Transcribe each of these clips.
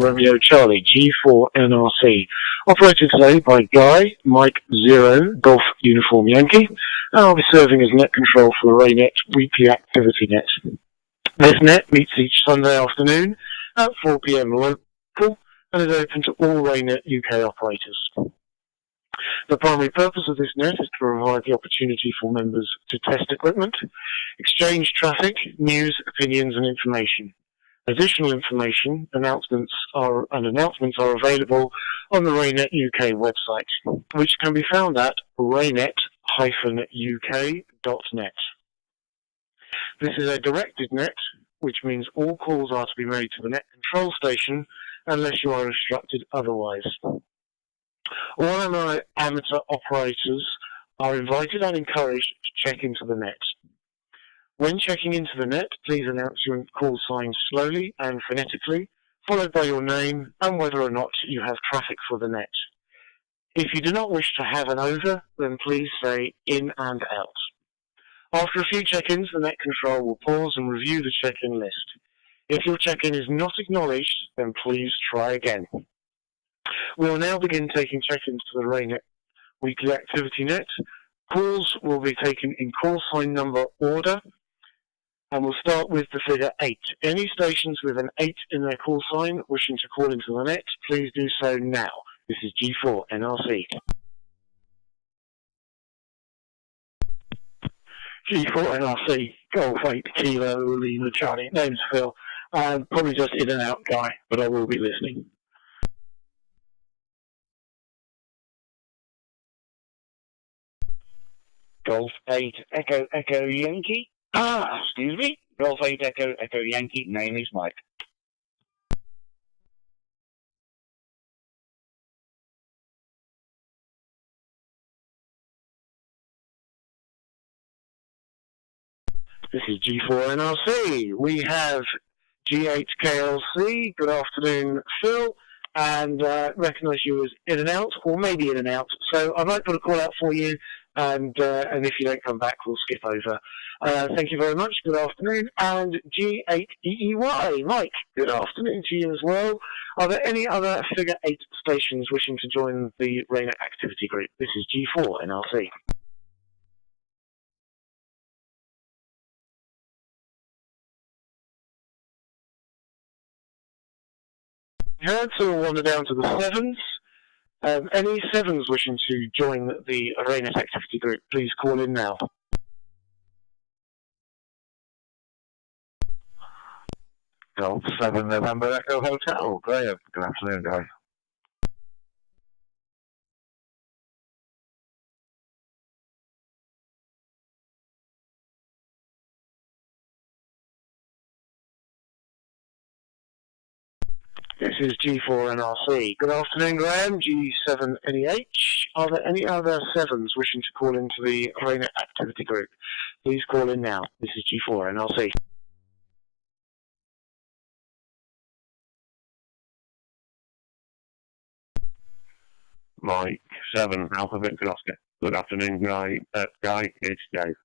Romeo Charlie, G4 NRC. Operated today by Guy, Mike 0, Golf Uniform Yankee, and I'll be serving as net control for the RAYNET weekly activity net. This net meets each Sunday afternoon at 4 PM local and is open to all RAYNET UK operators. The primary purpose of this net is to provide the opportunity for members to test equipment, exchange traffic, news, opinions and information. Additional information, announcements are available on the RAYNET UK website, which can be found at raynet-uk.net. This is a directed net, which means all calls are to be made to the net control station unless you are instructed otherwise. All amateur operators are invited and encouraged to check into the net. When checking into the net, please announce your call sign slowly and phonetically, followed by your name and whether or not you have traffic for the net. If you do not wish to have an over, then please say in and out. After a few check-ins, the net control will pause and review the check-in list. If your check-in is not acknowledged, then please try again. We will now begin taking check-ins to the RAYNET weekly activity net. Calls will be taken in call sign number order, and we'll start with the figure 8. Any stations with an 8 in their call sign wishing to call into the net, please do so now. This is G4 NRC. G4 NRC, Golf 8 Kilo Lima Charlie. Name's Phil. Probably just in and out guy, but I will be listening. Golf 8 Echo Echo Yankee. Excuse me. Golf 8 Echo Echo Yankee. Name is Mike. This is G4 NRC. We have G8 KLC. Good afternoon, Phil. And recognise you as in and out, or maybe in and out. So I might put a call out for you, and if you don't come back, we'll skip over. Thank you very much. Good afternoon. And G8EEY, Mike. Good afternoon to you as well. Are there any other figure 8 stations wishing to join the RAYNET activity group? This is G4 NRC. So we'll wander down to the 7s. Any 7s wishing to join the RAYNET activity group, please call in now. Golf 7 November Echo Hotel. Graham, good afternoon, guys. This is G4 NRC. Good afternoon, Graham. G7NEH. Are there any other 7s wishing to call into the RAYNET activity group? Please call in now. This is G4 NRC. Mike 7 Alpha Victor Oscar. Good afternoon, Guy. It's Dave.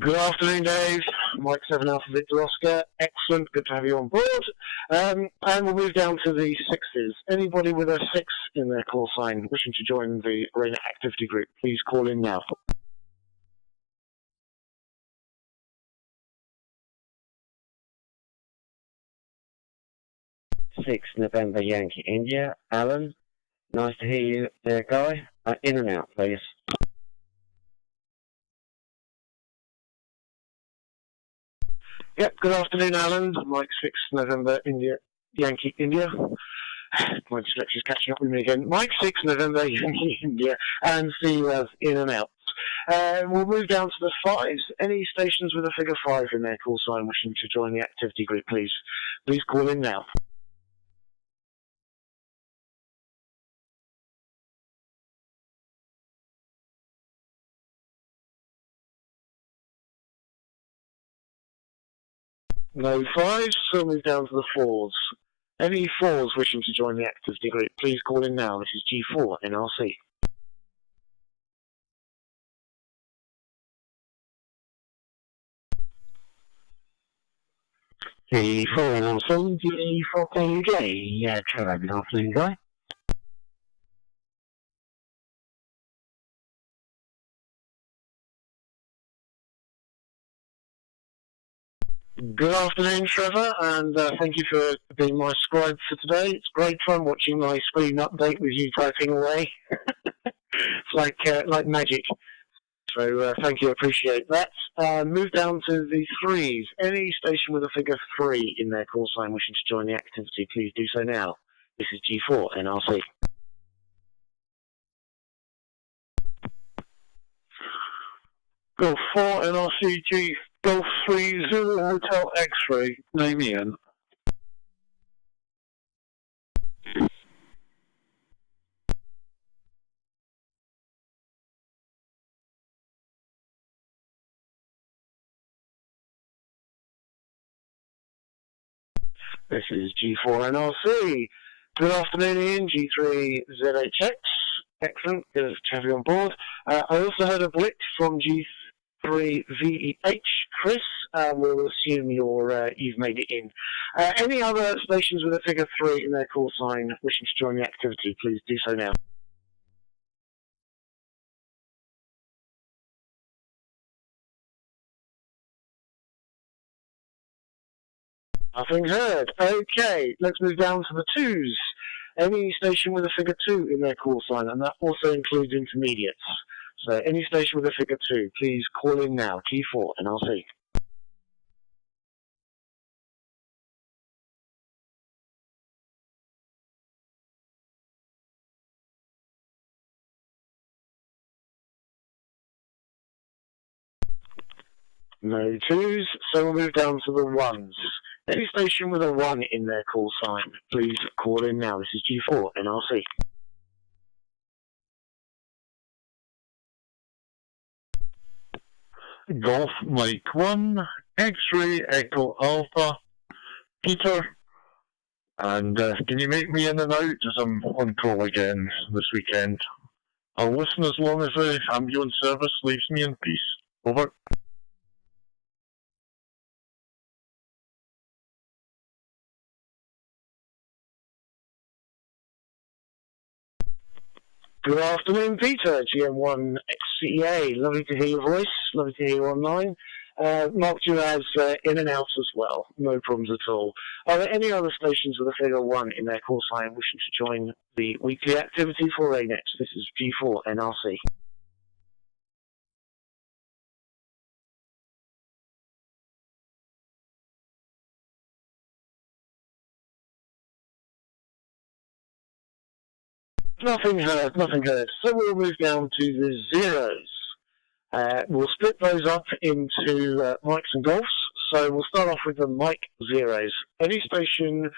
Good afternoon, Dave. Mike 7 Alpha Victor Oscar. Excellent. Good to have you on board. And we'll move down to the 6s. Anybody with a 6 in their call sign wishing to join the RAYNET activity group, please call in now. November Yankee India. Alan, nice to hear you there, Guy. In and out, please. Yep, good afternoon, Alan. Mike 6 November India Yankee India. My dyslexia's catching up with me again. Mike 6 November Yankee India, and see you as in and out. We'll move down to the 5s. Any stations with a figure 5 in their call sign wishing to join the activity group, please call in now. No 5s, so we'll move down to the 4s. Any 4s wishing to join the activity group, please call in now. This is G4 NRC. G4 from G4KJ. Yeah, Trevor, good afternoon, guy. Good afternoon, Trevor, and thank you for being my scribe for today. It's great fun watching my screen update with you typing away. It's like magic. So thank you, appreciate that. Move down to the threes. Any station with a figure 3 in their call sign wishing to join the activity, please do so now. This is G4 NRC. Golf 4 NRC G, Golf 3 Zulu Hotel X-Ray, name Ian. This is G4 NRC. Good afternoon, Ian. G3ZHX. Excellent. Good to have you on board. I also heard a blip from G3VEH. Chris, we'll assume you've made it in. Any other stations with a figure 3 in their call sign wishing to join the activity, please do so now. Nothing heard. Okay, let's move down to the twos. Any station with a figure 2 in their call sign, and that also includes intermediates. So any station with a figure 2, please call in now, G4 NRC. No twos, so we'll move down to the ones. Any station with a 1 in their call sign, please call in now. This is G4 NRC. Golf Mike 1, X-Ray Echo Alpha, Peter. And can you make me in and out as I'm on call again this weekend? I'll listen as long as the ambulance service leaves me in peace. Over. Good afternoon, Peter, GM1XCA. Lovely to hear your voice, lovely to hear you online. Marked you as in and out as well, no problems at all. Are there any other stations with a figure 1 in their call sign wishing to join the weekly activity for RAYNET? This is G4 NRC. Nothing heard, nothing heard. So we'll move down to the zeros. We'll split those up into mics and golfs. So we'll start off with the mic zeros. Any station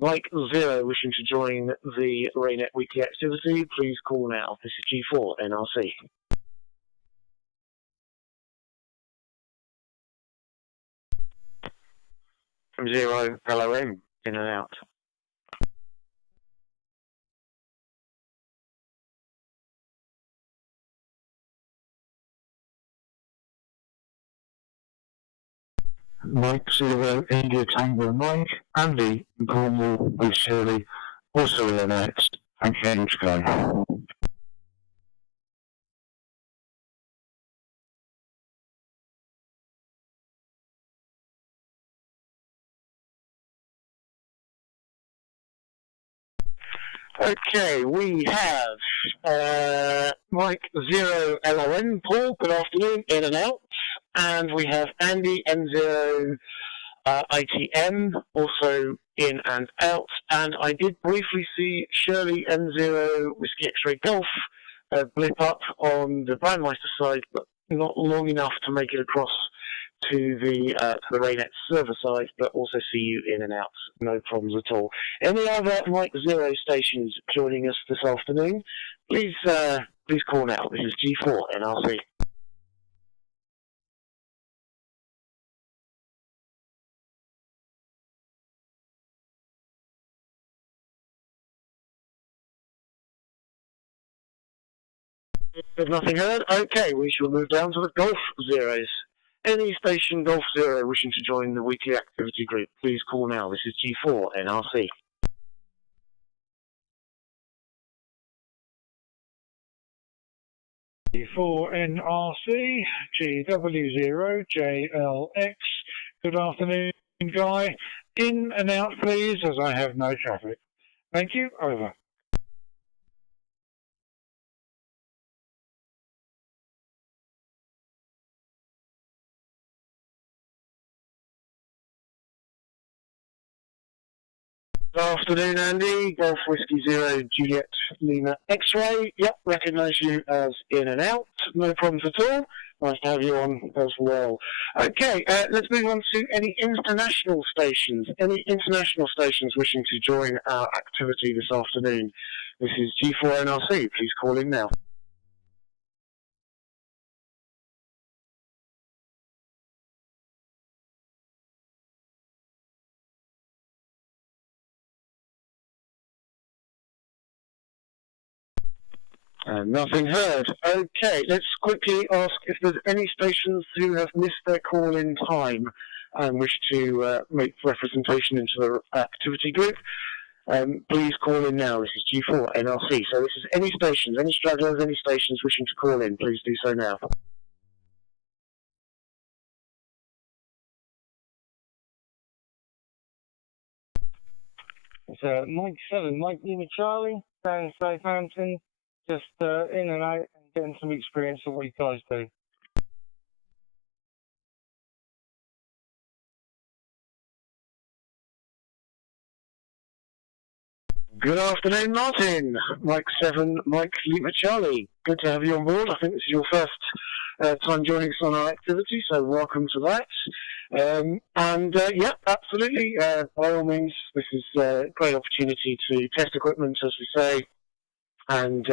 mic 0 wishing to join the RAYNET weekly activity, please call now. This is G4 NRC. From 0 LOM, in and out. Mike 0 India Tango Mike, Andy Cornwall with Shirley, also in the next, and James Guy. Okay, we have Mike 0 LON, Paul, good afternoon, in and out. And we have Andy N0 ITM, also in and out. And I did briefly see Shirley N0 Whiskey X-Ray Golf blip up on the Brandmeister side, but not long enough to make it across to the RAYNET server side, but also see you in and out, no problems at all. Any other Mike 0 stations joining us this afternoon, please call now. This is G4 NRC. There's nothing heard. Okay, we shall move down to the golf zeros. any station Golf Zero wishing to join the weekly activity group, please call now. This is G4 NRC. G4 NRC, GW0JLX. Good afternoon, Guy. In and out, please, as I have no traffic. Thank you. Over. Good afternoon, Andy. Golf Whiskey Zero Juliet Lima X-Ray. Yep, recognise you as in and out. No problems at all. Nice to have you on as well. Okay, let's move on to any international stations. Any international stations wishing to join our activity this afternoon. This is G4 NRC. Please call in now. Nothing heard. Okay, let's quickly ask if there's any stations who have missed their call in time and wish to make representation into the activity group. Please call in now. This is G4 NRC. So this is any stations, any stragglers, any stations wishing to call in. Please do so now. It's Mike 7, Mike Lima Charlie, down in Southampton. Just in and out and getting some experience of what you guys do. Good afternoon, Martin. Mike 7, Mike Lima Charlie. Good to have you on board. I think this is your first time joining us on our activity, so welcome to that. Yeah, absolutely. By all means, this is a great opportunity to test equipment, as we say, and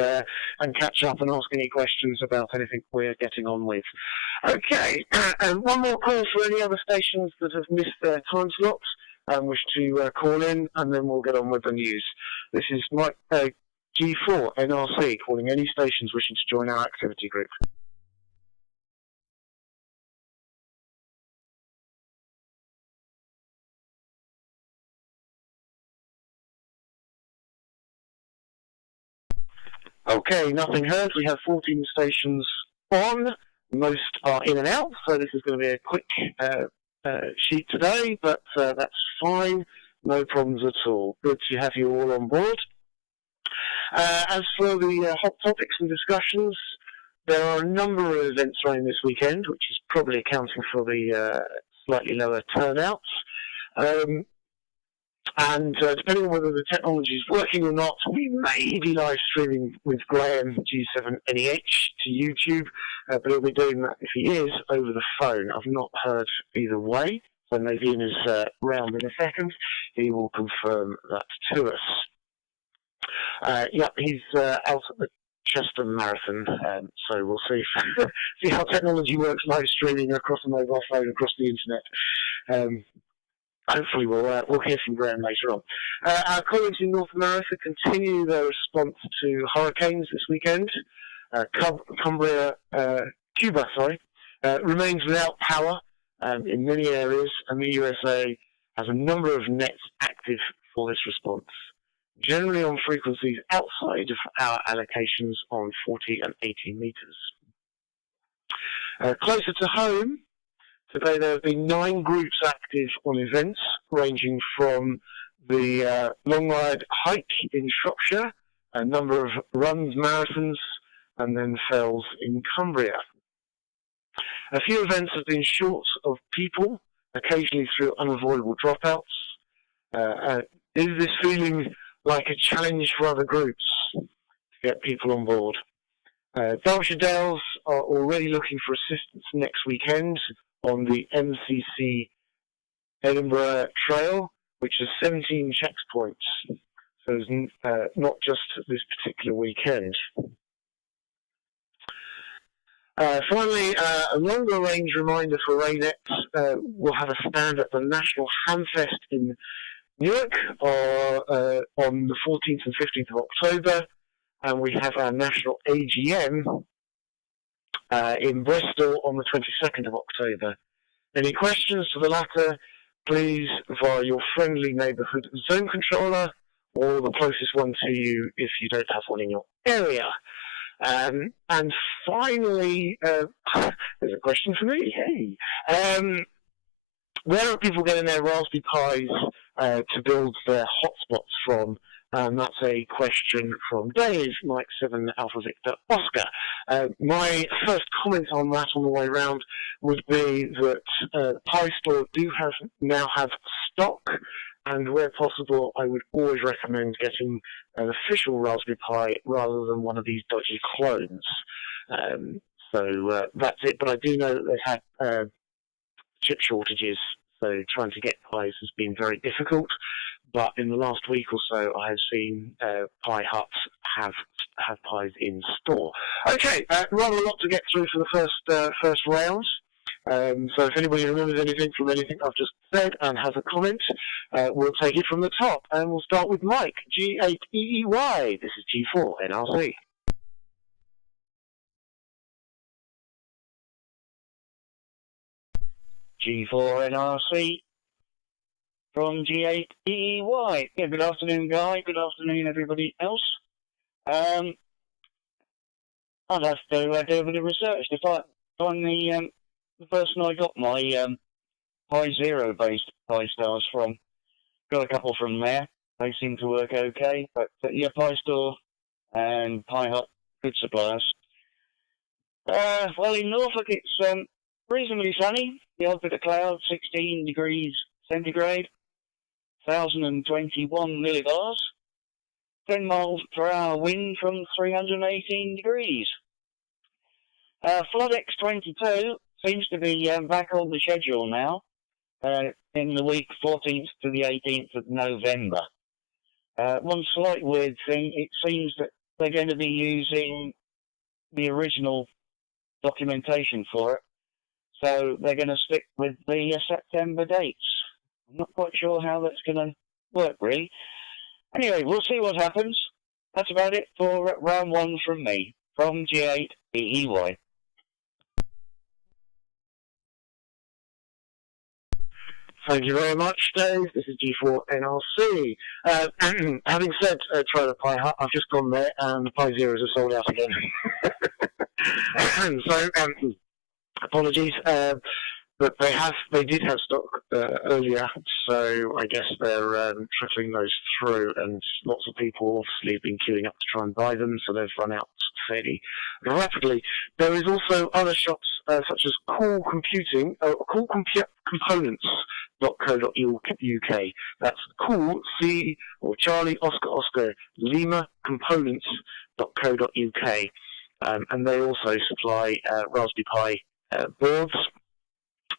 catch up and ask any questions about anything we're getting on with. Okay, and one more call for any other stations that have missed their time slots and wish to call in, and then we'll get on with the news. This is Mike G4 NRC calling any stations wishing to join our activity group. Okay, nothing heard. We have 14 stations on. Most are in and out, so this is going to be a quick sheet today, but that's fine. No problems at all. Good to have you all on board. As for the hot topics and discussions, there are a number of events running this weekend, which is probably accounting for the slightly lower turnouts. And depending on whether the technology is working or not, we may be live streaming with Graham G7NEH to YouTube, but he'll be doing that, if he is, over the phone. I've not heard either way, so maybe in his round in a second, he will confirm that to us. Yeah, he's out at the Chester Marathon, so we'll see see how technology works live streaming across a mobile phone, across the internet. Hopefully we'll hear from Graham later on. Our colleagues in North America continue their response to hurricanes this weekend. Cuba remains without power in many areas, and the USA has a number of nets active for this response, generally on frequencies outside of our allocations on 40 and 80 metres. Closer to home, today there have been 9 groups active on events ranging from the Long Ride Hike in Shropshire, a number of runs, marathons, and then fells in Cumbria. A few events have been short of people, occasionally through unavoidable dropouts. Is this feeling like a challenge for other groups to get people on board? Derbyshire Dales are already looking for assistance next weekend on the MCC Edinburgh Trail, which has 17 checkpoints, so it's not just this particular weekend. Finally, a longer range reminder for RAYNET. We'll have a stand at the National Hamfest in Newark on the 14th and 15th of October, and we have our national AGM in Bristol on the 22nd of October. Any questions to the latter, please via your friendly neighbourhood zone controller or the closest one to you if you don't have one in your area. And finally, there's a question for me. Hey, where are people getting their Raspberry Pis to build their hotspots from? That's a question from Dave, Mike 7 Alpha Victor Oscar. My first comment on that on the way round would be that Pi Store now have stock, and where possible, I would always recommend getting an official Raspberry Pi rather than one of these dodgy clones. So that's it. But I do know that they've had chip shortages, so trying to get Pis has been very difficult. But in the last week or so, I have seen Pi Huts have Pis in store. Okay, rather a lot to get through for the first round. So if anybody remembers anything from anything I've just said and has a comment, we'll take it from the top. And we'll start with Mike, G8EEY. This is G4 NRC. G4 NRC from G8EEY. Yeah, good afternoon, Guy. Good afternoon, everybody else. I'd have to do a bit of research to find the person I got my Pi Zero based Pi Stars from. Got a couple from there. They seem to work okay, but yeah, Pi Store and Pi Hut, good suppliers. Well, in Norfolk it's reasonably sunny. The odd bit of cloud, 16 degrees centigrade, 1,021 millibars, 10 miles per hour wind from 318 degrees. Flood X22 seems to be back on the schedule now, in the week 14th to the 18th of November. One slight weird thing, it seems that they're going to be using the original documentation for it, so they're going to stick with the September dates. I'm not quite sure how that's going to work, really. Anyway, we'll see what happens. That's about it for round one from me, from G8EEY. Thank you very much, Dave. This is G4 NRC. Having said try the Pi Hut, I've just gone there and the Pi Zeros are sold out again. So, apologies, but they did have stock earlier, so I guess they're trickling those through, and lots of people obviously have been queuing up to try and buy them, so they've run out fairly rapidly. There is also other shops such as Cool Components.co.uk. That's Cool, C or Charlie Oscar Oscar Lima Components.co.uk. And they also supply Raspberry Pi boards,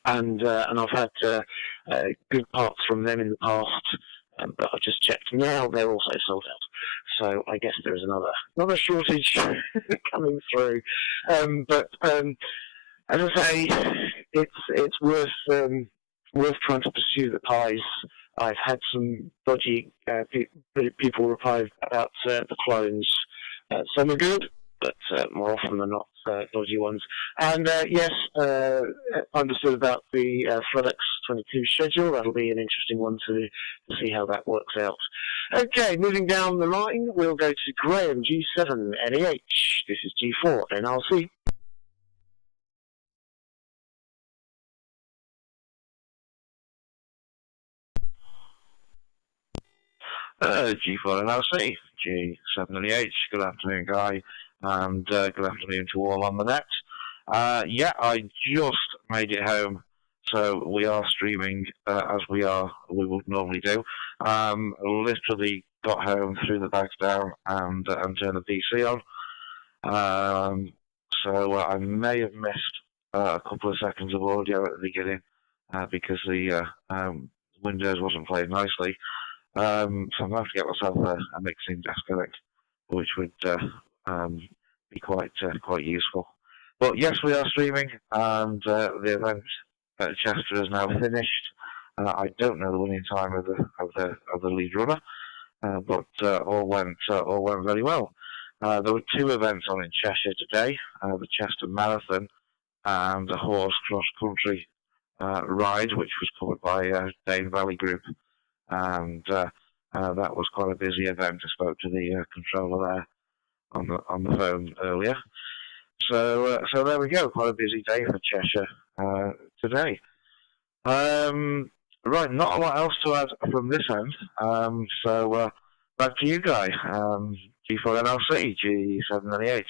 and I've had good parts from them in the past, but I've just checked now, they're also sold out. So I guess there's another shortage coming through. But as I say, it's worth trying to pursue the Pis. I've had some dodgy people reply about the clones. Some are good, but more often than not, dodgy ones. And yes, understood about the Flood X22 schedule. That'll be an interesting one to see how that works out. Okay, moving down the line, we'll go to Graham, G7 NEH. This is G4 NRC. G4 NRC, G7NEH, good afternoon, Guy, and good afternoon to all on the net. Yeah, I just made it home, so we are streaming as we would normally do. Literally got home, threw the bags down, and turned the PC on. So I may have missed a couple of seconds of audio at the beginning because the Windows wasn't playing nicely. So I'm going to have to get myself a mixing desk, I think, which would be quite useful. But yes, we are streaming, and the event at Chester is now finished. I don't know the winning time of the lead runner, but all went very well. There were 2 events on in Cheshire today, the Chester Marathon and the Horse Cross Country ride, which was covered by Dane Valley Group. And that was quite a busy event. I spoke to the controller there on the phone earlier. So there we go, quite a busy day for Cheshire today. Right, not a lot else to add from this end. So back to you, Guy. G4NLC, G7NEH.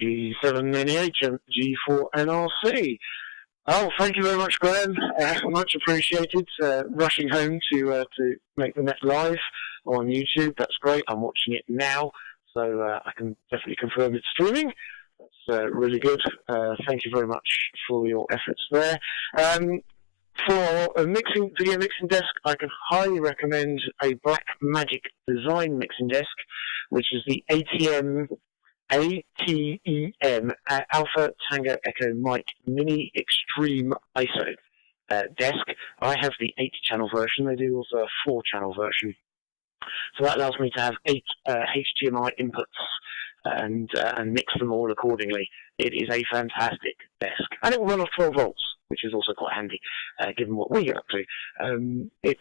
G7NEH and G4NRC. Oh, thank you very much, Graham. Much appreciated. Rushing home to make the net live on YouTube. That's great. I'm watching it now, so I can definitely confirm it's streaming. That's really good. Thank you very much for your efforts there. For a video mixing desk, I can highly recommend a Black Magic Design mixing desk, which is the ATEM Alpha Tango Echo Mike Mini Extreme ISO desk. I have the 8-channel version. They do also a 4-channel version. So that allows me to have 8 HDMI inputs and mix them all accordingly. It is a fantastic desk. And it will run off 12 volts, which is also quite handy, given what we get up to. It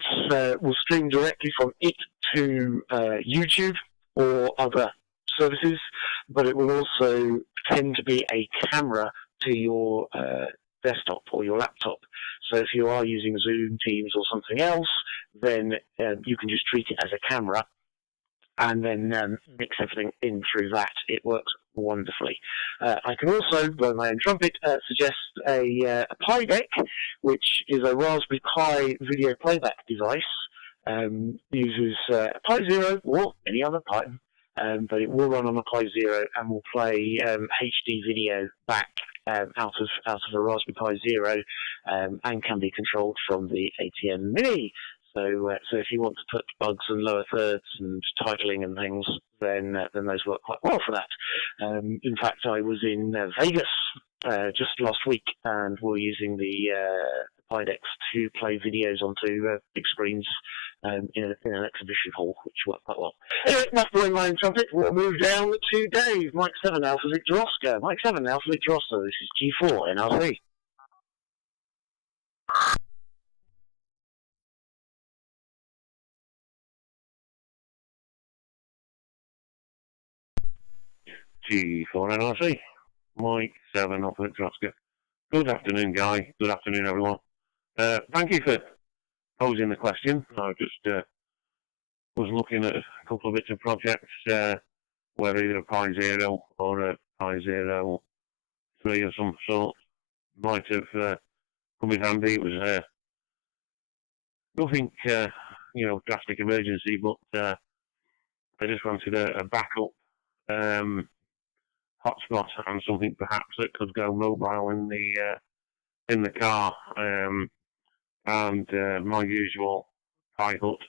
will stream directly from it to YouTube or other services, but it will also pretend to be a camera to your desktop or your laptop. So if you are using Zoom, Teams or something else, then you can just treat it as a camera and then mix everything in through that. It works wonderfully. I can also, by my own trumpet, suggest a Pi Deck, which is a Raspberry Pi video playback device. Uses Pi Zero or any other Pi, but it will run on a Pi Zero and will play HD video back out of a Raspberry Pi Zero, and can be controlled from the ATEM Mini. So if you want to put bugs and lower thirds and titling and things, then those work quite well for that. In fact, I was in Vegas just last week, and we're using the Pi Decks to play videos onto big screens in an exhibition hall, which worked quite well. Anyway, enough blowing my own trumpet. We'll move down to Dave. Mike 7 Alpha Victor Oscar. Mike 7 Alpha Victor Oscar. This is G4 NRC. G4 NRC. Mike 7 Alpha Victor Oscar. Good afternoon, Guy. Good afternoon, everyone. Thank you for posing the question. I just was looking at a couple of bits of projects where either a Pi Zero or a Pi Zero 3 of some sort might have come in handy. It was nothing, drastic emergency, but I just wanted a backup hotspot and something perhaps that could go mobile in the car. And my usual Pi Hut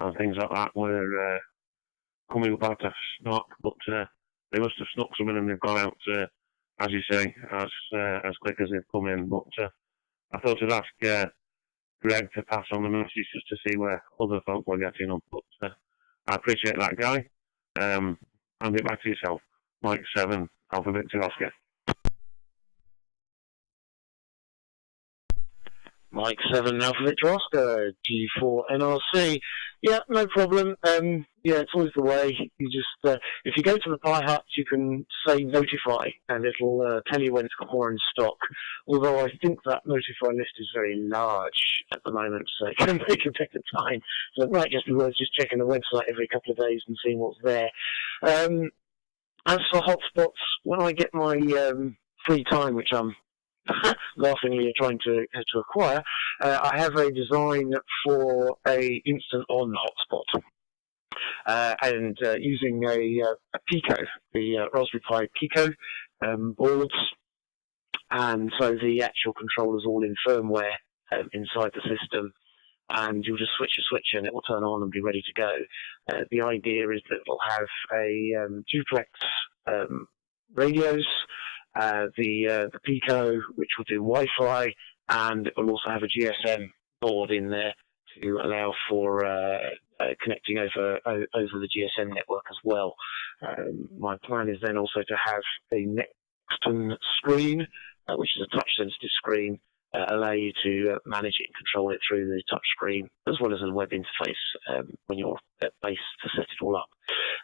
and things like that were coming about to snuck, but they must have snuck some in and they've gone out, as you say, as quick as they've come in. But I thought I'd ask Greg to pass on the message just to see where other folk were getting on. But I appreciate that, Guy. Hand it back to yourself. Mike 7, Alpha Victor Oscar. Mike 7 Alpha Victor Oscar, G4 NRC. Yeah, no problem. Yeah, it's always the way. You just, if you go to the Pi Hut, you can say notify, and it'll tell you when it's got more in stock. Although I think that notify list is very large at the moment, so it can make a bit of time. So it might just be worth just checking the website every couple of days and seeing what's there. As for hotspots, when I get my free time, which I'm laughingly trying to acquire, I have a design for a instant on hotspot, and using a Pico, the Raspberry Pi Pico boards, and so the actual controller's all in firmware inside the system, and you'll just switch a switch and it will turn on and be ready to go. The idea is that it'll have a duplex radios, the Pico, which will do Wi-Fi, and it will also have a GSM board in there to allow for connecting over the GSM network as well. My plan is then also to have a Nexton screen, which is a touch-sensitive screen, allow you to manage it and control it through the touch screen, as well as a web interface when you're at base to set it all up.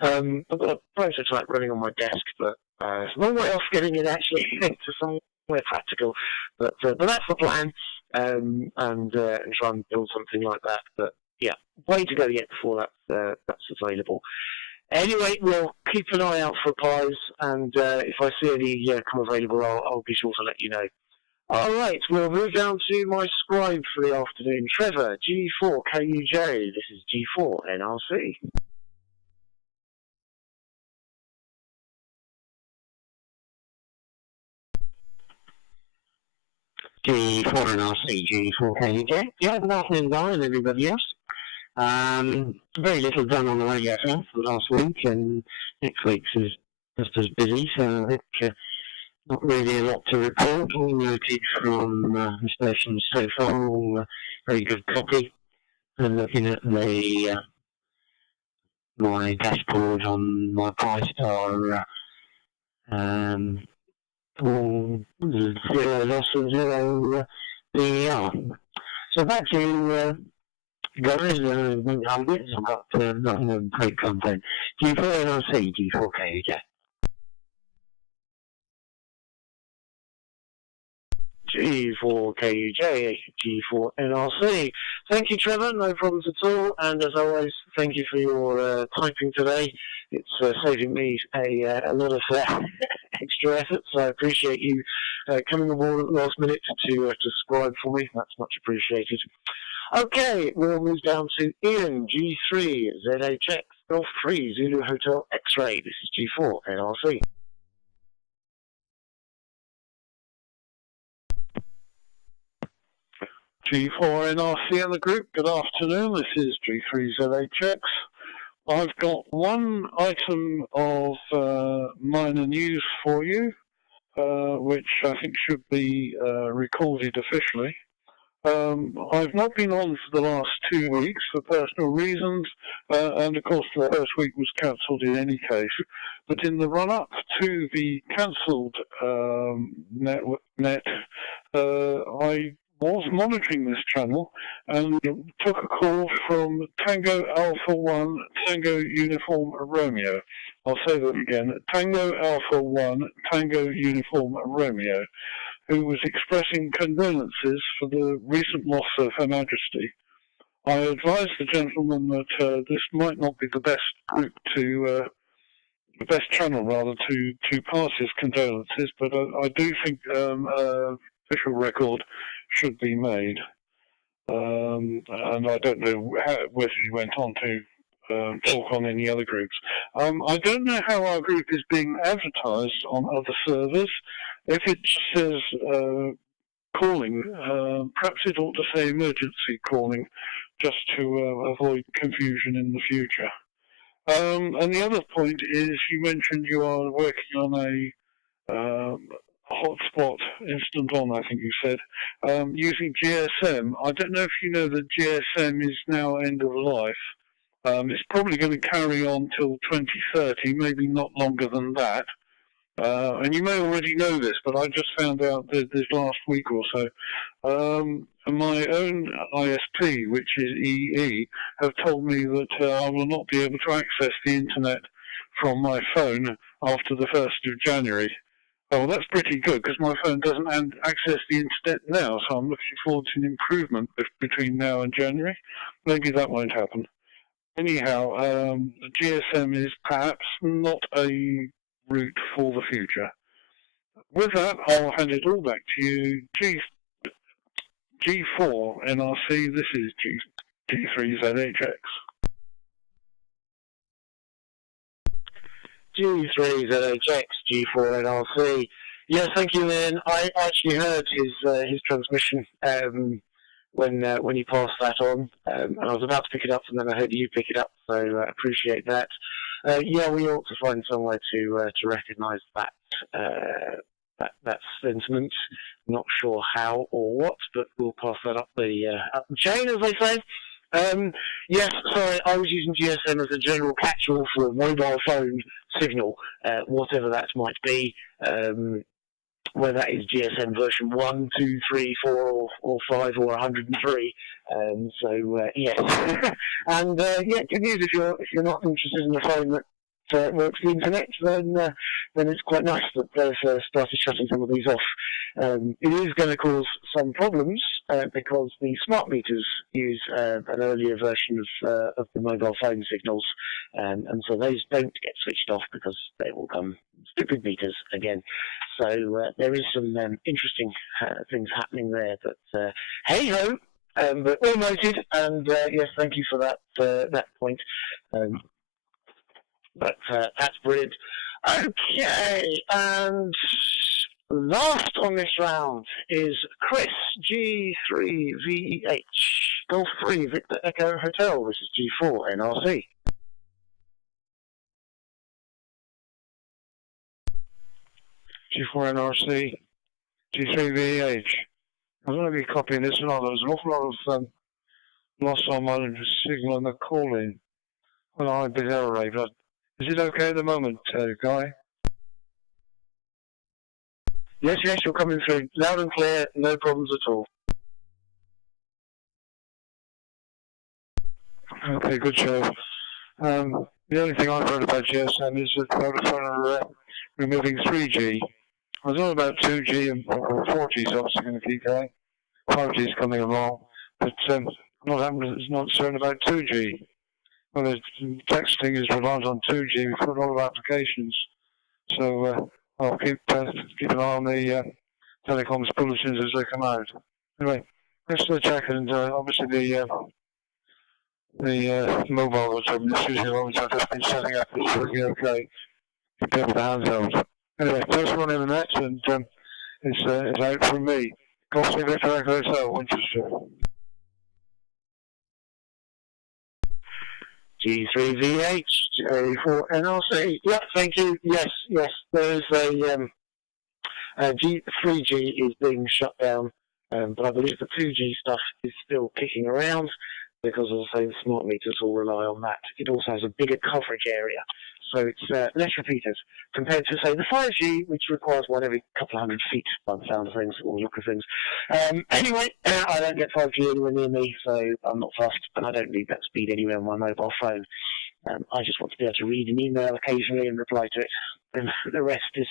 I've got a prototype running on my desk, but it's a long way off getting it actually into somewhere practical. But that's the plan, and try and build something like that. But yeah, way to go yet before that's available. Anyway, we'll keep an eye out for pies, and if I see any come available, I'll be sure to let you know. Alright, we'll move down to my scribe for the afternoon. Trevor, G4KUJ, this is G4NRC. G4NRC, G4KUJ. Yeah, good afternoon, Guy, and everybody else. Very little done on the radio for last week, and next week's is just as busy, so I think not really a lot to report. All noted from the station so far, all very good copy. And looking at the my dashboard on my price are all 0 loss and 0 BER. So back to guys, I've got nothing of great content. G4NRC, G4KUJ. G4KUJ, G4NRC. Thank you, Trevor. No problems at all. And as always, thank you for your typing today. It's saving me a lot of extra effort, so I appreciate you coming aboard at the last minute to scribe for me. That's much appreciated. Okay, we'll move down to Ian, G3, ZHX, Golf 3, Zulu Hotel X-Ray. This is G4NRC. G4NRC and the group, good afternoon, this is G3ZHX. I've got one item of minor news for you, which I think should be recorded officially. I've not been on for the last 2 weeks for personal reasons, and of course the first week was cancelled in any case. But in the run-up to the cancelled net, I was monitoring this channel and took a call from Tango Alpha 1 Tango Uniform Romeo. I'll say that again, Tango Alpha 1 Tango Uniform Romeo, who was expressing condolences for the recent loss of Her Majesty. I advised the gentleman that this might not be the best group to, the best channel rather, to pass his condolences, but I do think official record should be made. And I don't know whether he went on to talk on any other groups. I don't know how our group is being advertised on other servers. If it says calling, perhaps it ought to say emergency calling, just to avoid confusion in the future. And the other point is, you mentioned you are working on a hotspot instant on, I think you said, using GSM. I don't know if you know that GSM is now end of life. It's probably going to carry on till 2030, maybe not longer than that. And you may already know this, but I just found out this last week or so. My own ISP, which is EE, have told me that I will not be able to access the internet from my phone after the 1st of January. Oh, that's pretty good, because my phone doesn't access the internet now, so I'm looking forward to an improvement between now and January. Maybe that won't happen. Anyhow, GSM is perhaps not a route for the future. With that, I'll hand it all back to you. G4NRC, this is G3ZHX. G3ZHX, G4NRC. Yeah, thank you, Ian. I actually heard his transmission when you passed that on, and I was about to pick it up, and then I heard you pick it up, so I appreciate that. Yeah, we ought to find some way to recognise that sentiment. Not sure how or what, but we'll pass that up the chain, as they say. Yes, sorry, I was using GSM as a general catch-all for mobile phone signal, whatever that might be, whether that is GSM version 1, 2, 3, 4, or 5, or 103. Yes. And, yeah, good news, if you're not interested in a phone that works the internet, then it's quite nice that they've started shutting some of these off. It is going to cause some problems because the smart meters use an earlier version of the mobile phone signals, and so those don't get switched off because they will come stupid meters again. So there is some interesting things happening there, but hey ho. But all noted, and yes, thank you for that point. But that's brilliant. Okay, and last on this round is Chris, G3VH, Golf 3, Victor Echo Hotel. This is G4 NRC. G4 NRC, G3VH. I'm going to be copying this one. There's an awful lot of loss on my signal and the calling. Well, I'm a bit error rate, but is it okay at the moment, Guy? Yes, you're coming through loud and clear, no problems at all. Okay, good show. The only thing I've heard about GSM is that Vodafone are removing 3G. I was on about 2G and 4G, so obviously going to keep going. 5G is coming along, but I'm not certain about 2G. Well, texting is reliant on 2G for a lot of applications, so I'll keep an eye on the telecoms bulletins as they come out. Anyway, let's check, and obviously the mobile ones I've been setting up is working okay compared with the handheld. Anyway, first one in the net, and it's out from me. Golf 3 Victor Echo Hotel, Winchester. G3VH, J4 NRC. Yeah, thank you. Yes. There is a 3G is being shut down, but I believe the 2G stuff is still kicking around because, as I say, the smart meters will rely on that. It also has a bigger coverage area, so it's less repeaters compared to, say, the 5G, which requires one every couple of hundred feet by the sound of things or look of things. Anyway, I don't get 5G anywhere near me, so I'm not fussed, and I don't need that speed anywhere on my mobile phone. I just want to be able to read an email occasionally and reply to it. And the rest is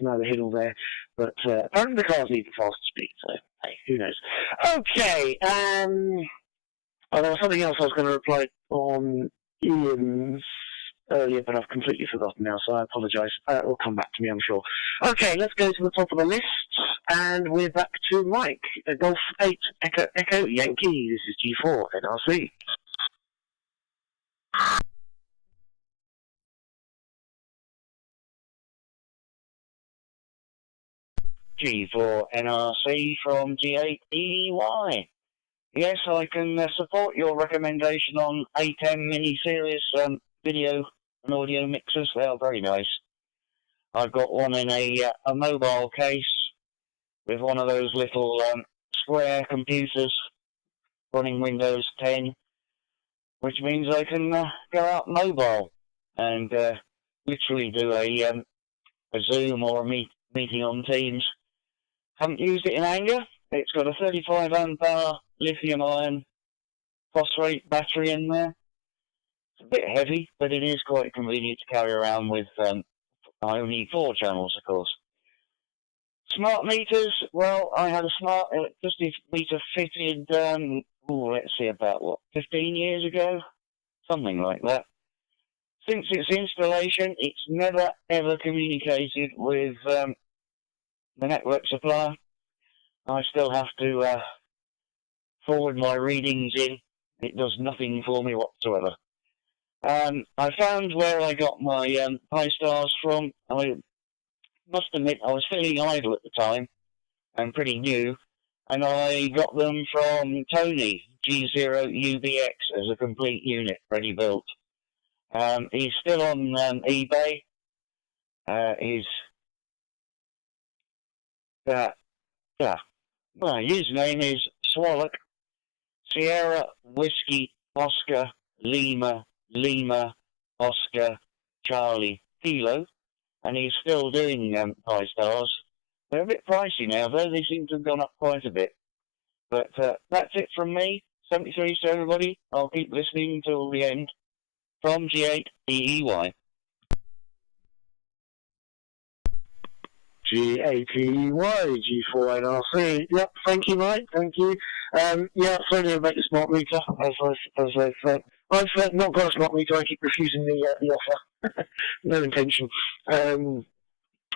neither here nor there. But apparently the cars need the faster speed, so hey, who knows? Okay, there was something else I was going to reply on Ian's earlier, but I've completely forgotten now, so I apologise. It will come back to me, I'm sure. Okay, let's go to the top of the list, and we're back to Mike. Golf 8 Echo Yankee. This is G4 NRC. G4 NRC from G8 EY. Yes, I can support your recommendation on A10 mini-series video and audio mixers. They are very nice. I've got one in a mobile case with one of those little square computers running Windows 10, which means I can go out mobile and literally do a Zoom or a meeting on Teams. Haven't used it in anger. It's got a 35 amp hour lithium-ion phosphate battery in there. It's a bit heavy, but it is quite convenient to carry around with. I only need 4 channels, of course. Smart meters. Well, I had a smart electricity meter fitted. Let's see, about 15 years ago, something like that. Since its installation, it's never ever communicated with the network supplier. I still have to forward my readings in. It does nothing for me whatsoever. I found where I got my Pi Stars from. I must admit I was feeling idle at the time and pretty new, and I got them from Tony, G0UBX, as a complete unit, ready built. He's still on eBay. His name is Swallock, Sierra Whiskey Oscar Lima Lima Oscar Charlie Kilo, and he's still doing 5 stars. They're a bit pricey now, though. They seem to have gone up quite a bit. But that's it from me. 73 to everybody. I'll keep listening until the end. From G8EEY. G8EY, G4NRC. Yep, thank you, mate. Thank you. Yeah, certainly about the smart meter. I've not got a smart meter. I keep refusing the offer. No intention.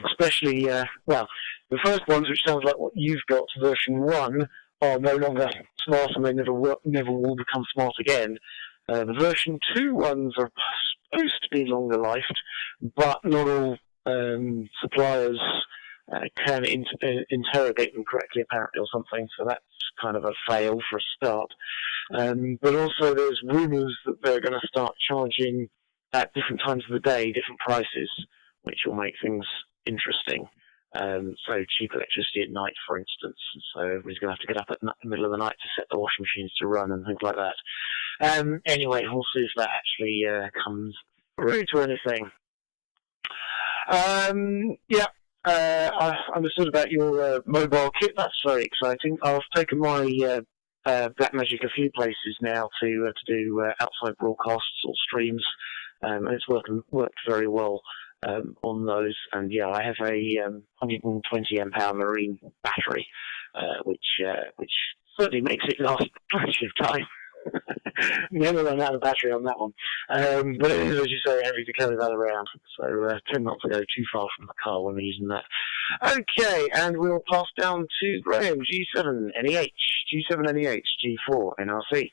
Especially, well, the first ones, which sounds like what you've got, version 1, are no longer smart and they never will become smart again. The version 2 ones are supposed to be longer lifed, but not all suppliers can interrogate them correctly, apparently, or something, so that's kind of a fail for a start. But also there's rumours that they're going to start charging at different times of the day, different prices, which will make things interesting. So cheap electricity at night, for instance. So everybody's going to have to get up at the middle of the night to set the washing machines to run and things like that. Anyway, we'll see if that actually comes through to anything. Yeah, I understood about your mobile kit. That's very exciting. I've taken my Blackmagic a few places now to do outside broadcasts or streams, and it's worked very well on those. And yeah, I have a 120 amp hour marine battery, which certainly makes it last plenty of time. Never run out of battery on that one. But it is, as you say, heavy to carry that around. So tend not to go too far from the car when we're using that. Okay, and we'll pass down to Graham, G7NEH, G7NEH, G4NRC.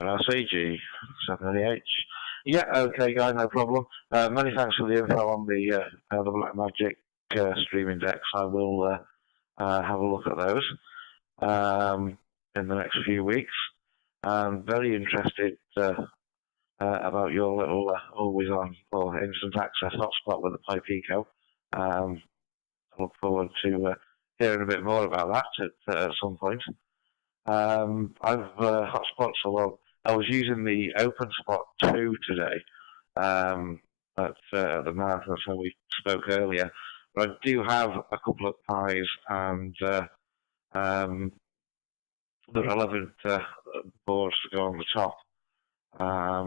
NRC, G7NEH. Yeah, okay, guys, no problem. Many thanks for the info on the Blackmagic streaming decks. I will have a look at those in the next few weeks. Very interested about your little always-on or instant access hotspot with the Pipe Eco. I look forward to hearing a bit more about that at some point. I've hotspots, although I was using the OpenSpot 2 today at the marathon, so we spoke earlier. But I do have a couple of Pis and the relevant boards to go on the top,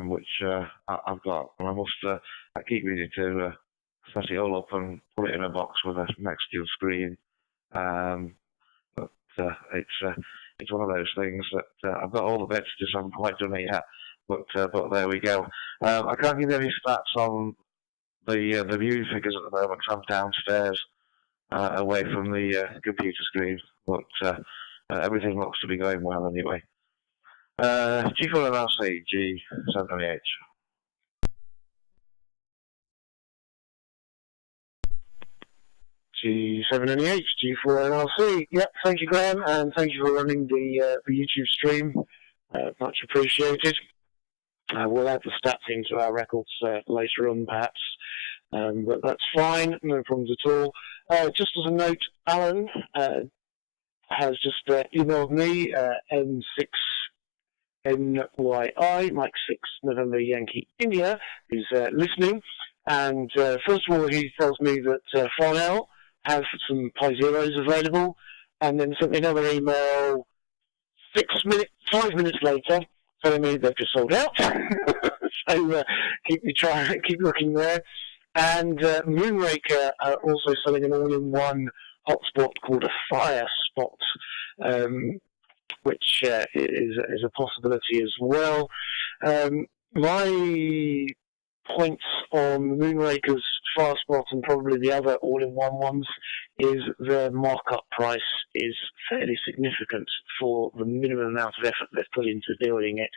which I've got. And I keep needing to set it all up and put it in a box with a next to screen. But it's one of those things that I've got all the bits, just haven't quite done it yet. But there we go. I can't give you any stats on the viewing figures at the moment. I'm downstairs, away from the computer screen. But everything looks to be going well anyway. G4NRC, G7NEH. G7NEH, G4NRC. Yep, thank you, Graham, and thank you for running the YouTube stream. Much appreciated. We'll add the stats into our records later on, perhaps, but that's fine, no problems at all. Just as a note, Alan has just emailed me, M6NYI, Mike 6 November Yankee India, who's listening, and first of all he tells me that Farnell have some Pi Zeros available, and then sent me another email 5 minutes later, telling me they've just sold out. So keep looking there. And Moonraker are also selling an all-in-one hotspot called a Fire Spot, which is a possibility as well. My points on Moonraker's Fire Spot and probably the other all-in-one ones is the markup price is fairly significant for the minimum amount of effort they've put into building it.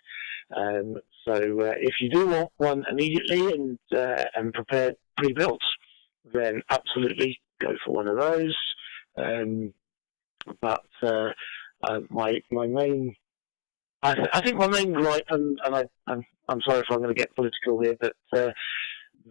So if you do want one immediately and prepared pre-built, then absolutely go for one of those. But my main, I think my main gripe, and I'm sorry if I'm going to get political here, but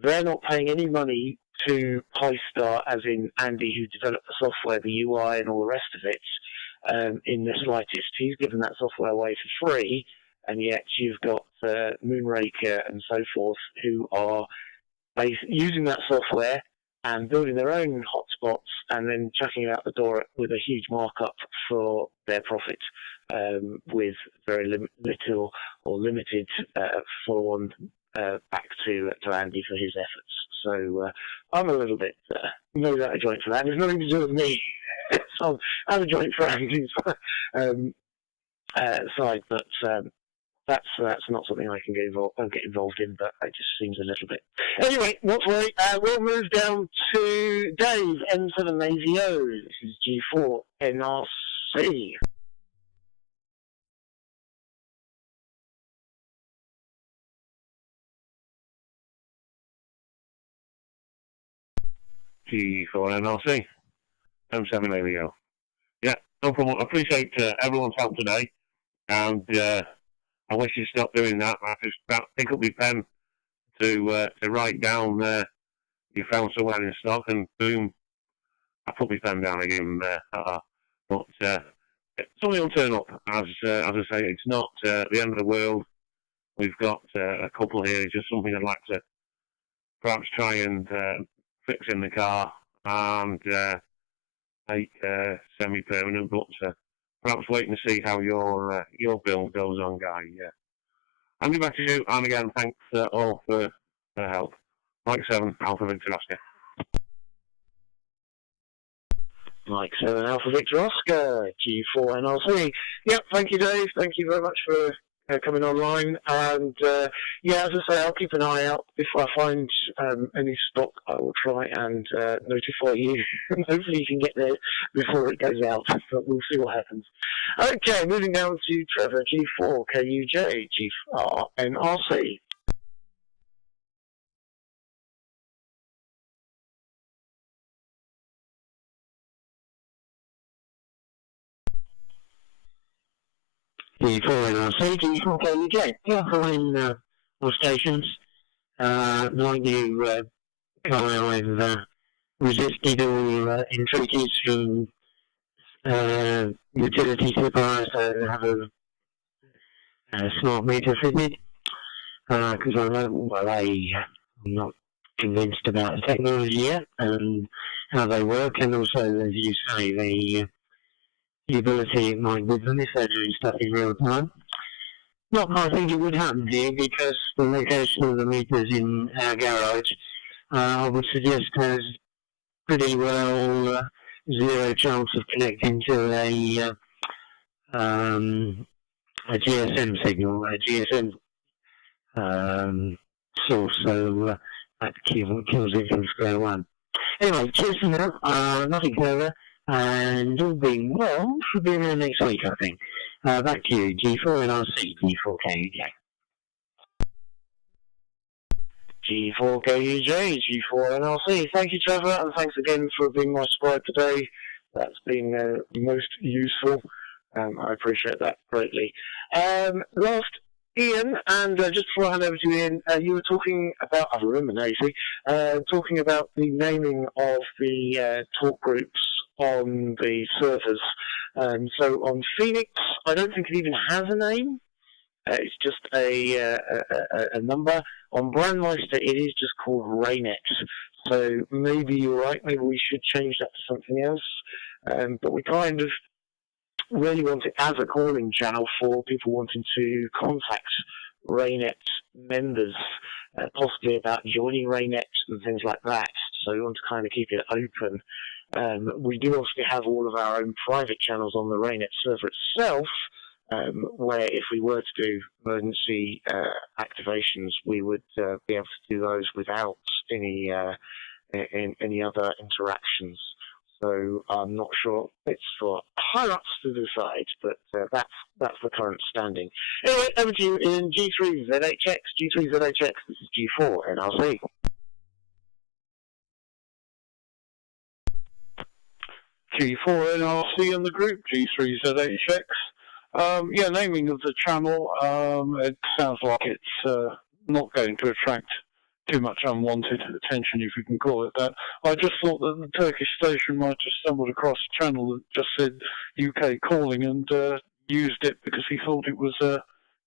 they're not paying any money to PyStar, as in Andy, who developed the software, the UI, and all the rest of it, in the slightest. He's given that software away for free, and yet you've got Moonraker and so forth who are using that software and building their own hotspots and then chucking it out the door with a huge markup for their profit, with very little or limited follow-on back to Andy for his efforts. So I'm a little bit nose out of joint for that. There's nothing to do with me. So I'm a joint for Andy's side, but that's not something I can get involved in, but it just seems a little bit. Anyway, not to worry. We'll move down to Dave, N7AVO. This is G4 NRC. G4 NRC. M7AVO. Yeah, no problem. I appreciate everyone's help today, and I wish you'd stop doing that. I just pick up my pen to write down you found somewhere in stock, and boom, I put my pen down again. But something will turn up. As I say, it's not the end of the world. We've got a couple here. It's just something I'd like to perhaps try and fix in the car and make semi-permanent, but perhaps wait and see how your build goes on, Guy. Andy, back to you, and again, thanks all for the help. Mike 7, Alpha Victor Oscar. Mike 7, Alpha Victor Oscar, G4 NRC. Yep, thank you, Dave. Thank you very much for coming online. And yeah, as I say, I'll keep an eye out. If I find any stock, I will try and notify you. Hopefully you can get there before it goes out, but we'll see what happens. Okay, moving down to Trevor, G4 KUJ, G4 NRC. G4 NRC, G4 KUJ. Yeah, fine all stations. Like you, I've resisted all entreaties from utility suppliers to have a smart meter fitted, because I'm not convinced about the technology yet and how they work, and also, as you say, the ability it might give them if they're doing stuff in real time. Not that I think it would happen here, because the location of the meters in our garage, I would suggest, has pretty well zero chance of connecting to a GSM signal, a GSM source, so that kills it from square one. Anyway, cheers for now, nothing further, and all being well, should be around next week, I think. Back to you, G4 NRC, G4 KUJ. G4 KUJ, G4 NRC. Thank you, Trevor, and thanks again for being my scribe today. That's been most useful. I appreciate that greatly. Last, Ian, and just before I hand over to Ian, you were talking about, I remember now, you see, talking about the naming of the talk groups on the servers. So on Pheonix, I don't think it even has a name. It's just a number. On Brandmeister, it is just called RAYNET. So maybe you're right. Maybe we should change that to something else. But we kind of really want it as a calling channel for people wanting to contact RAYNET members, possibly about joining RAYNET and things like that. So we want to kind of keep it open. We do obviously have all of our own private channels on the RAYNET server itself, where if we were to do emergency activations, we would be able to do those without any other interactions. So I'm not sure. It's for higher-ups to decide, but that's the current standing. Anyway, over to you in G3ZHX. G3ZHX, this is G4 NRC. G4 NRC in the group, G3ZHX. Yeah, naming of the channel, it sounds like it's not going to attract too much unwanted attention, if you can call it that. I just thought that the Turkish station might have stumbled across a channel that just said UK calling and used it because he thought it was a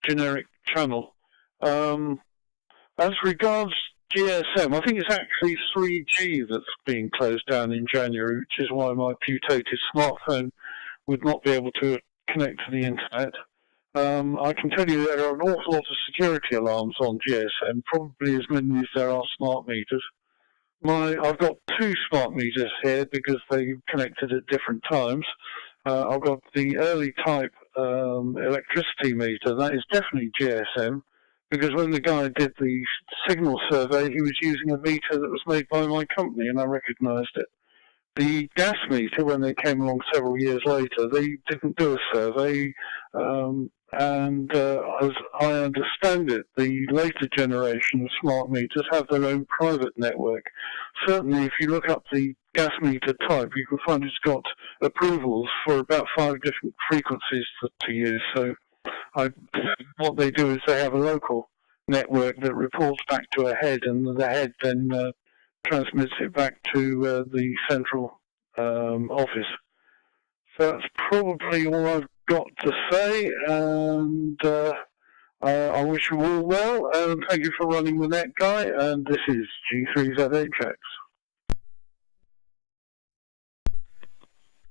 generic channel. As regards GSM, I think it's actually 3G that's being closed down in January, which is why my putative smartphone would not be able to connect to the internet. I can tell you there are an awful lot of security alarms on GSM, probably as many as there are smart meters. I've got 2 smart meters here because they connected at different times. I've got the early type electricity meter. That is definitely GSM, because when the guy did the signal survey, he was using a meter that was made by my company, and I recognised it. The gas meter, when they came along several years later, they didn't do a survey, and as I understand it, the later generation of smart meters have their own private network. Certainly, if you look up the gas meter type, you can find it's got approvals for about 5 different frequencies to use. So what they do is they have a local network that reports back to a head, and the head then transmits it back to the central office. So that's probably all I've got to say, and I wish you all well, and thank you for running the net, Guy, and this is G3ZHX.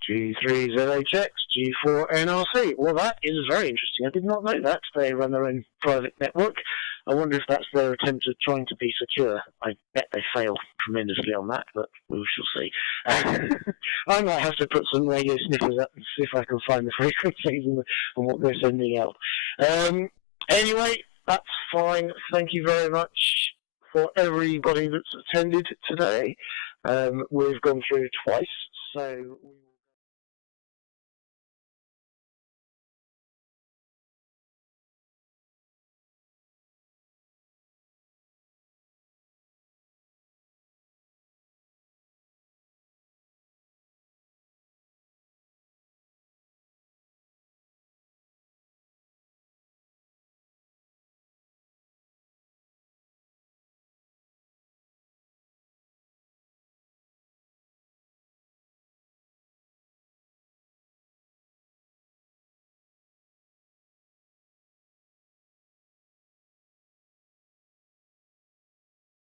G3ZHX, G4NRC. Well, that is very interesting. I did not know that. They run their own private network. I wonder if that's their attempt at trying to be secure. I bet they fail tremendously on that, but we shall see. I might have to put some radio sniffers up and see if I can find the frequencies and what they're sending out. Anyway, that's fine. Thank you very much for everybody that's attended today. We've gone through twice, so